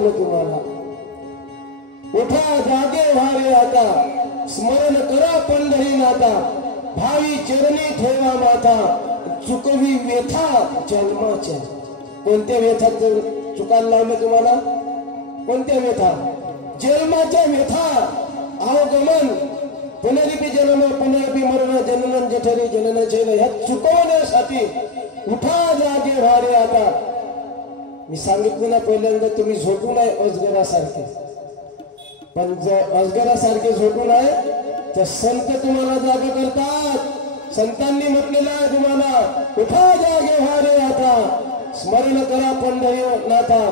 केलं तुम्हाला. उठा जागे व्हावे आता, स्मरण करा पंढरीनाथा, भावी चरणी ठेवा माथा, चुकवी व्यथा जन्माच्या. कोणत्या व्यथा चुकायला लावलं तुम्हाला? कोणत्या व्यथा? जन्माच्या व्यथा. अवगमन, पुनरिपी जन्म पुनरिपी मरण, जनन जठरी जनन जैन, ह्या चुकवण्यासाठी उठा जागे व्हावे आता. मी सांगितलं ना पहिल्यांदा, तुम्ही झोपू नये अजगरासारखे. पण जर अजगरासारखे झोपू नये तर संत तुम्हाला जागे करतात. संतांनी म्हटलेलं आहे तुम्हाला, उठा जागे व्हावे आता, स्मरण करा पंढरीनाथा,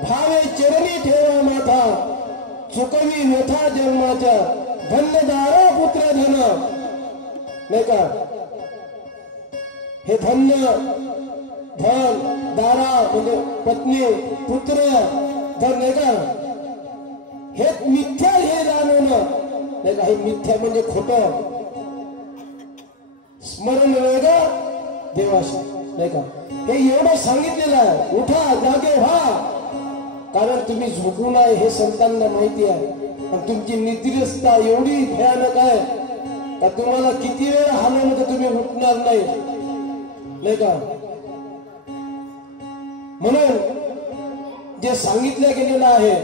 भावे चरणी ठेवा माथा, चुकवी व्यथा जन्माच्या, धन्य दारा पुत्र धन. नाही का? हे धन्य, धन, दारा म्हणजे पत्नी, पुत्र, धन. नाही का? हे मिथ्या, हे जाणवणं नाही का? हे मिथ्या म्हणजे खोटं. स्मरण वेगळं, देवाशी. नाही का? हे एवढं सांगितलेलं आहे. उठा जागे व्हा, कारण तुम्ही झोपू नये हे संतांना माहिती आहे. आणि तुमची निद्रस्था एवढी भयानक आहे का तुम्हाला किती वेळ हलवलं तर तुम्ही उठणार नाही. नाही का? म्हणून जे सांगितलं गेलेलं आहे,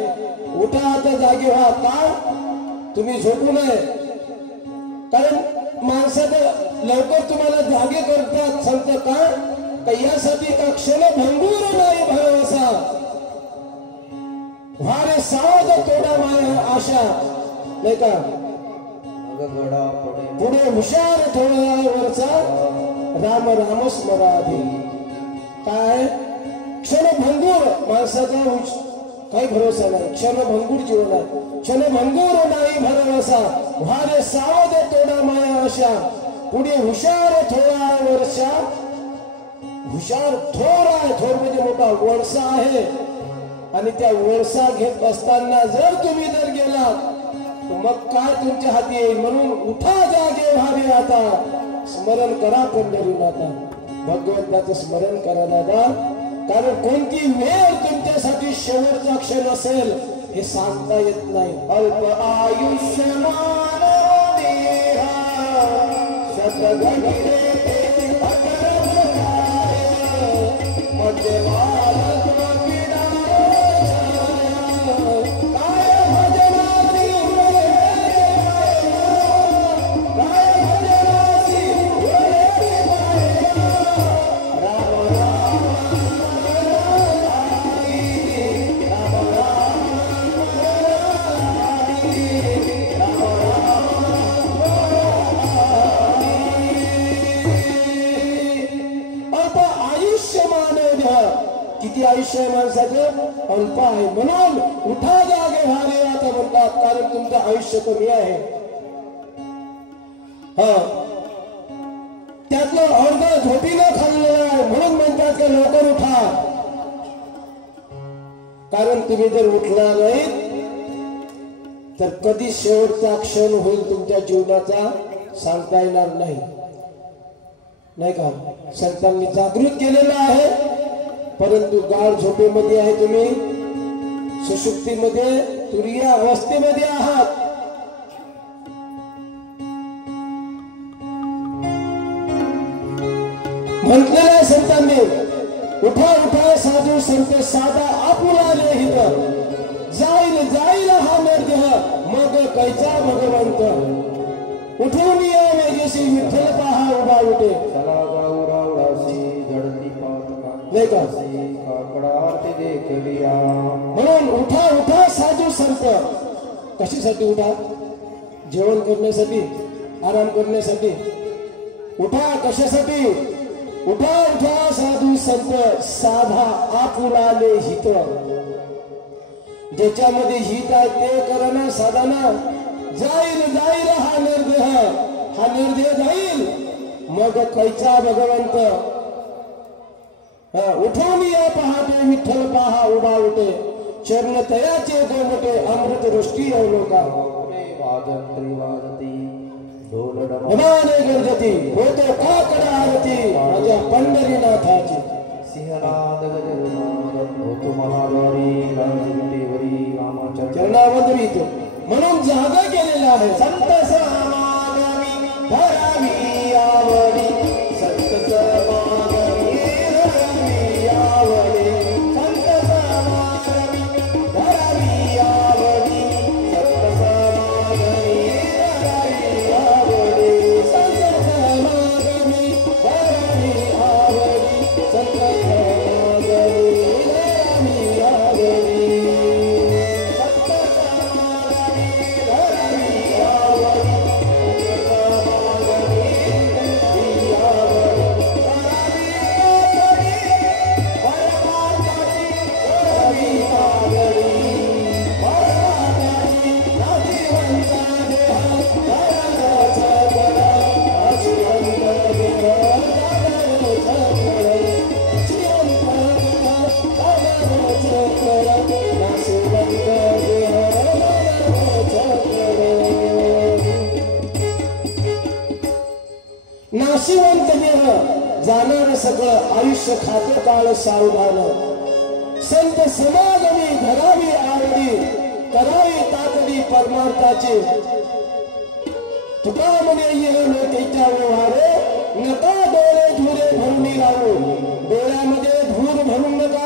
उठा आता जागे व्हा. का? तुम्ही झोपू नये. कारण माणसाचं लवकर तुम्हाला जागे करतात संत. का यासाठी का क्षण भंगूर नाही भरवसा, व्हारे सावध तोडा माया आशा. नाही का? पुढे हुशार थोडा वरचा, राम राम स्मराधी. काय? क्षणभंगूर माणसाचा काही भरोसा नाही. क्षणभंगूर जीवन आहे. क्षणभंगूर नाही भरवसा, व्हारे सावध तोडा माया आशा, पुढे हुशार थोडा वर्षा. हुशार थोर आहे. थोर म्हणजे मोठा वळसा आहे. आणि त्या वळसा घेत असताना जर तुम्ही जर गेलात तर मग काय तुमच्या हाती येईल. म्हणून उठा जागे व्हावे आता, स्मरण करा पंढरीनाथा. भगवंताचं स्मरण करा दादा. कारण कोणती वेळ तुमच्यासाठी शेवटचा क्षण असेल हे सांगता येत नाही. अल्प आयुष्यमान आयुष्य आहे माणसाचं अल्प आहे. म्हणून उठा जागे व्हावे आता म्हणतात. कारण तुमचं आयुष्य कमी आहे. त्यातलं अर्ध झोपीनं खाल्लेलं आहे. म्हणून म्हणतात की लवकर उठा. कारण तुम्ही जर उठला नाही तर कधी शेवटचा क्षण होईल तुमच्या जीवनाचा सांगता येणार नाही. नाही का? संतांनी जागृत केलेलं आहे. परंतु गाढ झोपेमध्ये आहे तुम्ही, सुषुप्तीमध्ये, तुरीय अवस्थेमध्ये आहात. म्हटलेलं आहे संतांनी, उठा उठा साधू संत साधा आपुलाले हित, जाईल जाईल हा निर्देह मग कैचा भगवंत. उठून या वेगेशी विठ्ठल पहा उभा उठे. नाही का? म्हणून उठा उठा साधू संत. कशासाठी उठा? जेवण करण्यासाठी, आराम करण्यासाठी. उठा कशासाठी? उठा उठा साधू संत साधा आपुलाले हित. ज्याच्यामध्ये हित आहे ते करणं साधना. जाईल जाईल हा निर्देह, हा निर्देह जाईल मग कैचा भगवंत. उठून या पहाटे विठ्ठल पहा उभा उठे, चरण तयाचे गोमटे अमृत वृष्टी अवलोका. गर्जती होतो का कडा आरती माझ्या पंढरीनाथाची. सिंहनाद गजर होतो महाद्वारी चरणावंदनीत म्हणून जागा केलेला आहे. संत समागमी धरावी आवडी, संत समागमी धरावी आवडी, संत समागमी धरावी आवडी, संत समागमी धरावी आवडी, संत समागमी धरावी आवडी, संत समागमी धरावी आवडी. नाशिवंत देह जाणार सगळं आयुष्य खातं काळ सावधान, संत समागमी धरावी आवडी, करावी ताकदी परमार्थाची. तुका म्हणे येलो त्याच्या व्यवहारे, नका डोळे धुरे भरून राहू, डोळ्यामध्ये धूर भरून नका